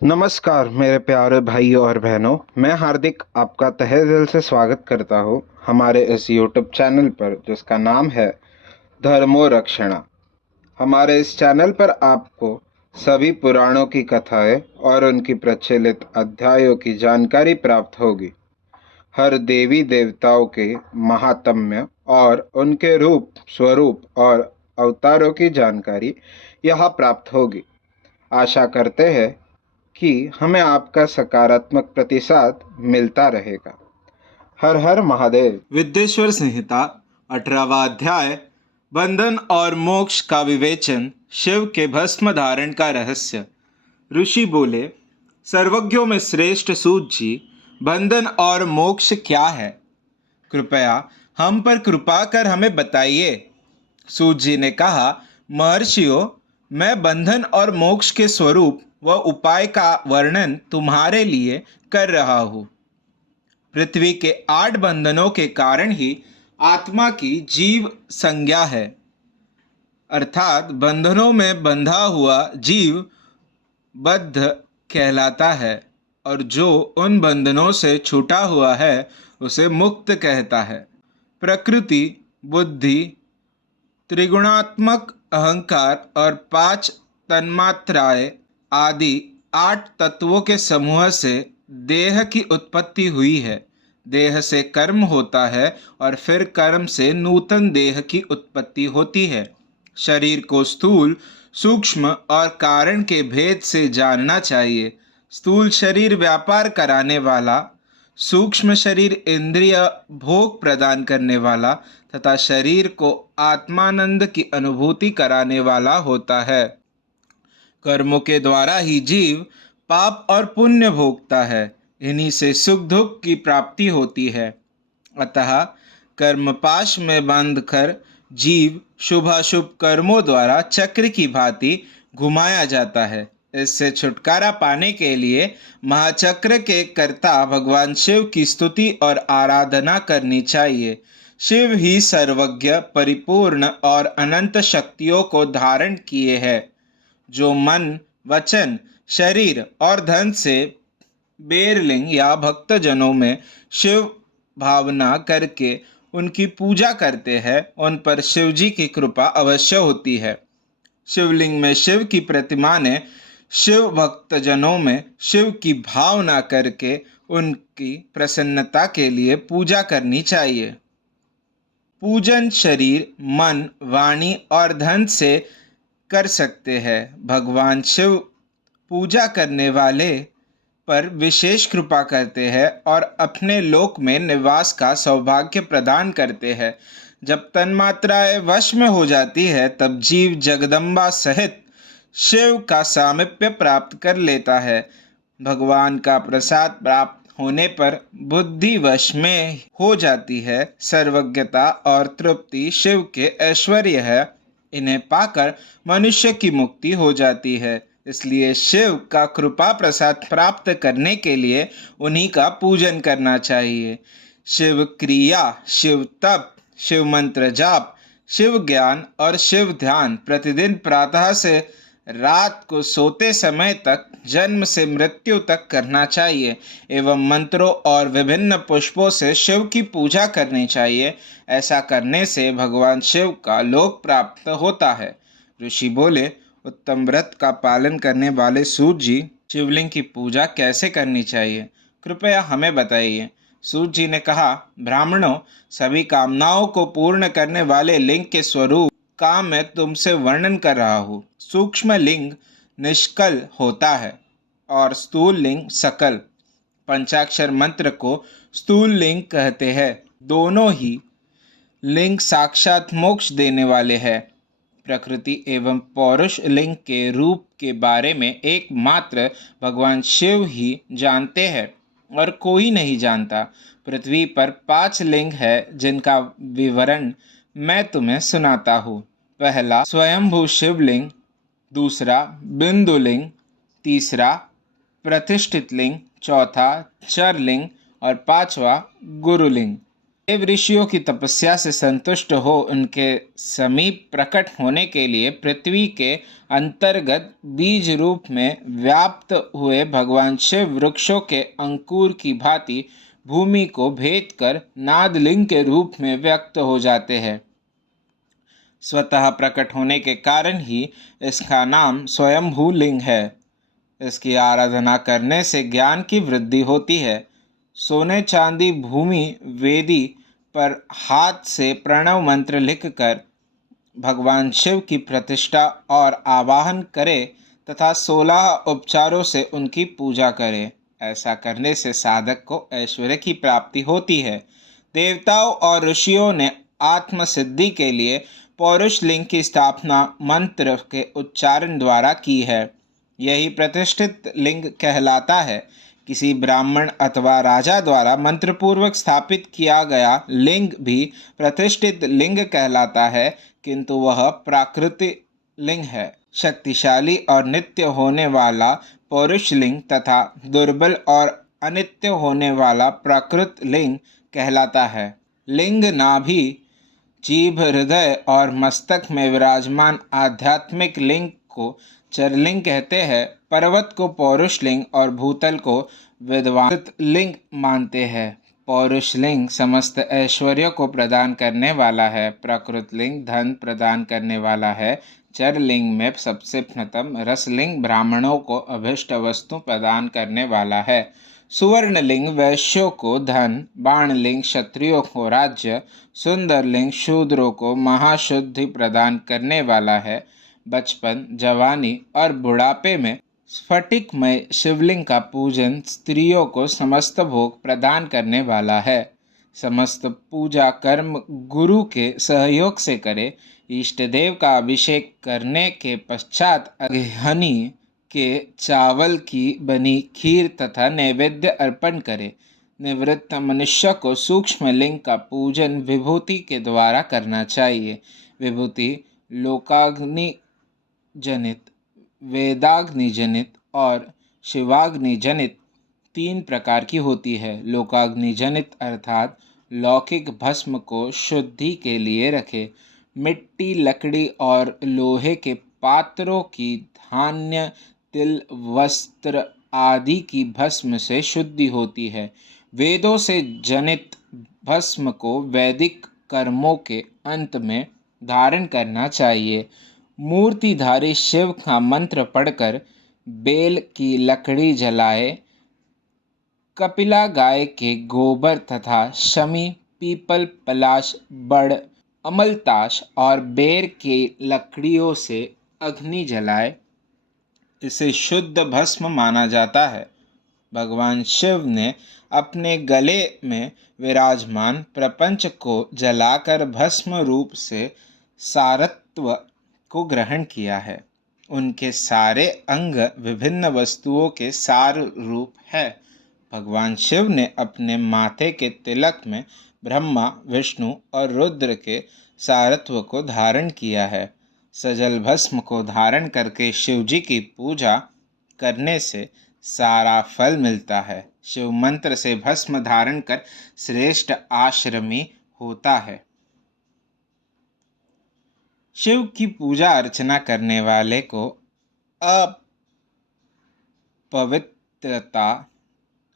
नमस्कार मेरे प्यारे भाइयों और बहनों, मैं हार्दिक आपका तहे दिल से स्वागत करता हूँ हमारे इस यूट्यूब चैनल पर जिसका नाम है धर्मो रक्षणा। हमारे इस चैनल पर आपको सभी पुराणों की कथाएं और उनकी प्रचलित अध्यायों की जानकारी प्राप्त होगी। हर देवी देवताओं के महात्म्य और उनके रूप स्वरूप और अवतारों की जानकारी यहाँ प्राप्त होगी। आशा करते हैं कि हमें आपका सकारात्मक प्रतिसाद मिलता रहेगा। हर हर महादेव। विद्येश्वर संहिता 18वां अध्याय बंधन और मोक्ष का विवेचन। शिव के भस्म धारण का रहस्य। ऋषि बोले, सर्वज्ञों में श्रेष्ठ सूत जी, बंधन और मोक्ष क्या है? कृपया हम पर कृपा कर हमें बताइए। सूत जी ने कहा, महर्षियों, मैं बंधन और मोक्ष के स्वरूप व उपाय का वर्णन तुम्हारे लिए कर रहा हूँ। पृथ्वी के 8 बंधनों के कारण ही आत्मा की जीव संज्ञा है, अर्थात बंधनों में बंधा हुआ जीव बद्ध कहलाता है और जो उन बंधनों से छूटा हुआ है उसे मुक्त कहता है। प्रकृति, बुद्धि, त्रिगुणात्मक अहंकार और 5 तन्मात्राएं आदि 8 तत्वों के समूह से देह की उत्पत्ति हुई है। देह से कर्म होता है और फिर कर्म से नूतन देह की उत्पत्ति होती है। शरीर को स्थूल, सूक्ष्म और कारण के भेद से जानना चाहिए। स्थूल शरीर व्यापार कराने वाला, सूक्ष्म शरीर इंद्रिय भोग प्रदान करने वाला तथा शरीर को आत्मानंद की अनुभूति कराने वाला होता है। कर्मों के द्वारा ही जीव पाप और पुण्य भोगता है। इन्हीं से सुख दुख की प्राप्ति होती है। अतः कर्मपाश में बांधकर जीव शुभाशुभ कर्मों द्वारा चक्र की भांति घुमाया जाता है। इससे छुटकारा पाने के लिए महाचक्र के कर्ता भगवान शिव की स्तुति और आराधना करनी चाहिए। शिव ही सर्वज्ञ, परिपूर्ण और अनंत शक्तियों को धारण किए है, जो मन, वचन, शरीर और धन से बेरलिंग या भक्तजनों में शिव भावना करके उनकी पूजा करते हैं, उन पर शिव जी की कृपा अवश्य होती है। शिवलिंग में शिव की प्रतिमा ने शिव भक्तजनों में शिव की भावना करके उनकी प्रसन्नता के लिए पूजा करनी चाहिए। पूजन शरीर, मन, वाणी और धन से कर सकते हैं। भगवान शिव पूजा करने वाले पर विशेष कृपा करते हैं और अपने लोक में निवास का सौभाग्य प्रदान करते हैं। जब तन्मात्राएं वश में हो जाती है तब जीव जगदम्बा सहित शिव का सामीप्य प्राप्त कर लेता है। भगवान का प्रसाद प्राप्त होने पर बुद्धि वश में हो जाती है। सर्वज्ञता और तृप्ति शिव के ऐश्वर्य है। इन्हें पाकर मनुष्य की मुक्ति हो जाती है। इसलिए शिव का कृपा प्रसाद प्राप्त करने के लिए उन्हीं का पूजन करना चाहिए। शिव क्रिया, शिव तप, शिव मंत्र जाप, शिव ज्ञान और शिव ध्यान प्रतिदिन प्रातः से रात को सोते समय तक, जन्म से मृत्यु तक करना चाहिए एवं मंत्रों और विभिन्न पुष्पों से शिव की पूजा करनी चाहिए। ऐसा करने से भगवान शिव का लोक प्राप्त होता है। ऋषि बोले, उत्तम व्रत का पालन करने वाले सूत जी, शिवलिंग की पूजा कैसे करनी चाहिए? कृपया हमें बताइए। सूत जी ने कहा, ब्राह्मणों, सभी कामनाओं को पूर्ण करने वाले लिंग के स्वरूप का मैं तुमसे वर्णन कर रहा हूँ। सूक्ष्म लिंग निष्कल होता है और स्थूल लिंग सकल। पंचाक्षर मंत्र को स्थूल लिंग कहते हैं। दोनों ही लिंग साक्षात मोक्ष देने वाले हैं। प्रकृति एवं पौरुष लिंग के रूप के बारे में एकमात्र भगवान शिव ही जानते हैं और कोई नहीं जानता। पृथ्वी पर 5 लिंग है जिनका विवरण मैं तुम्हें सुनाता हूँ। पहला स्वयंभू शिवलिंग, दूसरा बिंदुलिंग, तीसरा प्रतिष्ठित लिंग, चौथा चरलिंग और पांचवा गुरुलिंग। देव ऋषियों की तपस्या से संतुष्ट हो उनके समीप प्रकट होने के लिए पृथ्वी के अंतर्गत बीज रूप में व्याप्त हुए भगवान शिव वृक्षों के अंकुर की भांति भूमि को भेद कर नादलिंग के रूप में व्यक्त हो जाते हैं। स्वतः प्रकट होने के कारण ही इसका नाम स्वयंभू लिंग है। इसकी आराधना करने से ज्ञान की वृद्धि होती है। सोने चांदी भूमि वेदी पर हाथ से प्रणव मंत्र लिखकर भगवान शिव की प्रतिष्ठा और आवाहन करें तथा 16 उपचारों से उनकी पूजा करें। ऐसा करने से साधक को ऐश्वर्य की प्राप्ति होती है। देवताओं और ऋषियों ने आत्म सिद्धि के लिए पौरुष लिंग की स्थापना मंत्र के उच्चारण द्वारा की है। यही प्रतिष्ठित लिंग कहलाता है। किसी ब्राह्मण अथवा राजा द्वारा मंत्रपूर्वक स्थापित किया गया लिंग भी प्रतिष्ठित लिंग कहलाता है, किंतु वह प्राकृतिक लिंग है। शक्तिशाली और नित्य होने वाला पौरुष लिंग तथा दुर्बल और अनित्य होने वाला प्राकृत लिंग कहलाता है। लिंग नाभि, जीभ, हृदय और मस्तक में विराजमान आध्यात्मिक लिंग को चरलिंग कहते हैं। पर्वत को पौरुष लिंग और भूतल को विद्वान लिंग मानते हैं। पौरुष लिंग समस्त ऐश्वर्य को प्रदान करने वाला है। प्राकृत लिंग धन प्रदान करने वाला है। चरलिंग में सबसे प्रथम रसलिंग ब्राह्मणों को अभिष्ट वस्तु प्रदान करने वाला है। सुवर्णलिंग वैश्यों को धन, बाणलिंग क्षत्रियों को राज्य, सुंदरलिंग शूद्रों को महाशुद्धि प्रदान करने वाला है। बचपन, जवानी और बुढ़ापे में स्फटिकमय शिवलिंग का पूजन स्त्रियों को समस्त भोग प्रदान करने वाला है। समस्त पूजा कर्म गुरु के सहयोग से करे। इष्ट देव का अभिषेक करने के पश्चात अग्नि के चावल की बनी खीर तथा नैवेद्य अर्पण करे। निवृत्त मनुष्य को सूक्ष्म लिंग का पूजन विभूति के द्वारा करना चाहिए। विभूति लोकाग्नि जनित, वेदाग्नि जनित और शिवाग्नि जनित 3 प्रकार की होती है। लोकाग्नि जनित अर्थात लौकिक भस्म को शुद्धि के लिए रखे। मिट्टी, लकड़ी और लोहे के पात्रों की धान्य, तिल, वस्त्र आदि की भस्म से शुद्धि होती है। वेदों से जनित भस्म को वैदिक कर्मों के अंत में धारण करना चाहिए। मूर्तिधारी शिव का मंत्र पढ़कर बेल की लकड़ी जलाए। कपिला गाय के गोबर तथा शमी, पीपल, पलाश, बड़, अमलताश और बेर की लकड़ियों से अग्नि जलाए। इसे शुद्ध भस्म माना जाता है। भगवान शिव ने अपने गले में विराजमान प्रपंच को जलाकर भस्म रूप से सारत्व को ग्रहण किया है। उनके सारे अंग विभिन्न वस्तुओं के सार रूप है। भगवान शिव ने अपने माथे के तिलक में ब्रह्मा, विष्णु और रुद्र के सारत्व को धारण किया है। सजल भस्म को धारण करके शिव जी की पूजा करने से सारा फल मिलता है। शिव मंत्र से भस्म धारण कर श्रेष्ठ आश्रमी होता है। शिव की पूजा अर्चना करने वाले को अपवित्रता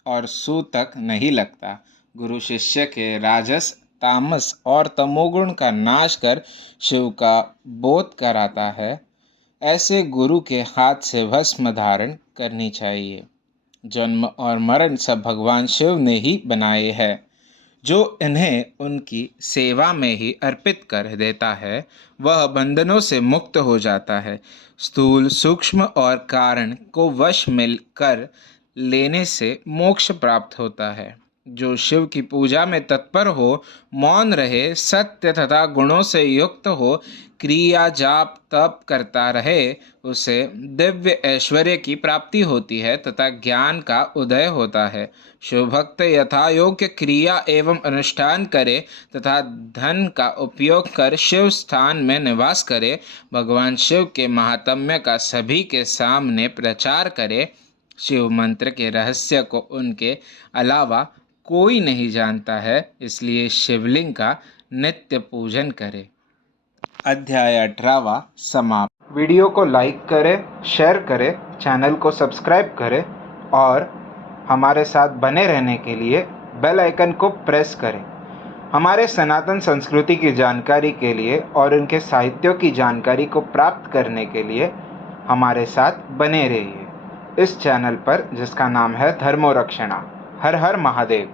और सूतक नहीं लगता। गुरु शिष्य के राजस, तामस और तमोगुण का नाश कर शिव का बोध कराता है। ऐसे गुरु के हाथ से भस्म धारण करनी चाहिए। जन्म और मरण सब भगवान शिव ने ही बनाए हैं। जो इन्हें उनकी सेवा में ही अर्पित कर देता है वह बंधनों से मुक्त हो जाता है। स्थूल, सूक्ष्म और कारण को वश में कर लेने से मोक्ष प्राप्त होता है। जो शिव की पूजा में तत्पर हो, मौन रहे, सत्य तथा गुणों से युक्त हो, क्रिया जाप तप करता रहे, उसे दिव्य ऐश्वर्य की प्राप्ति होती है तथा ज्ञान का उदय होता है। शिव भक्त यथा योग्य क्रिया एवं अनुष्ठान करे तथा धन का उपयोग कर शिव स्थान में निवास करे, भगवान शिव के महात्म्य का सभी के सामने प्रचार करे, शिव मंत्र के रहस्य को उनके अलावा कोई नहीं जानता है, इसलिए शिवलिंग का नित्य पूजन करें। अध्याय 18वां समाप्त। वीडियो को लाइक करें, शेयर करें, चैनल को सब्सक्राइब करें और हमारे साथ बने रहने के लिए बेल आइकन को प्रेस करें। हमारे सनातन संस्कृति की जानकारी के लिए और उनके साहित्यों की जानकारी को प्राप्त करने के लिए हमारे साथ बने रहिए इस चैनल पर, जिसका नाम है धर्मो रक्षणा। हर हर महादेव।